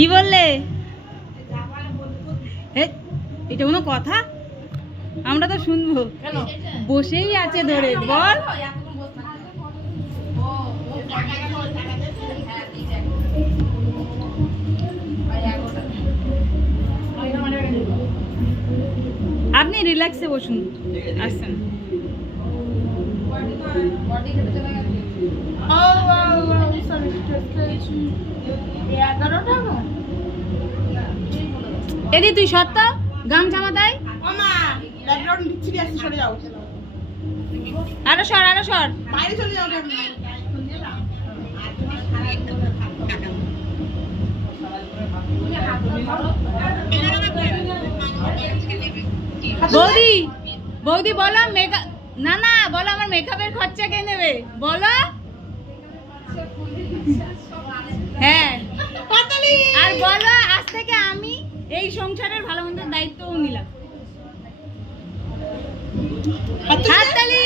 কি বললে? এটা কোনো কথা? আমরা তো শুনবো। বসেই আছে ধরে, বল। আপনি রিল্যাক্সে বসুন, আসছেন। এদি তুই সত্য গামছা মাথায়, আরো সর, আরো সর। বৌদি, বৌদি বলো মেকআপ, না না বলো আমার মেকআপের খরচা কে নেবে বলো। হ্যাঁ, আর বলো আজ থেকে আমি এই সংসারের ভালো মন্দের দায়িত্বও নিলাম। হাততালি।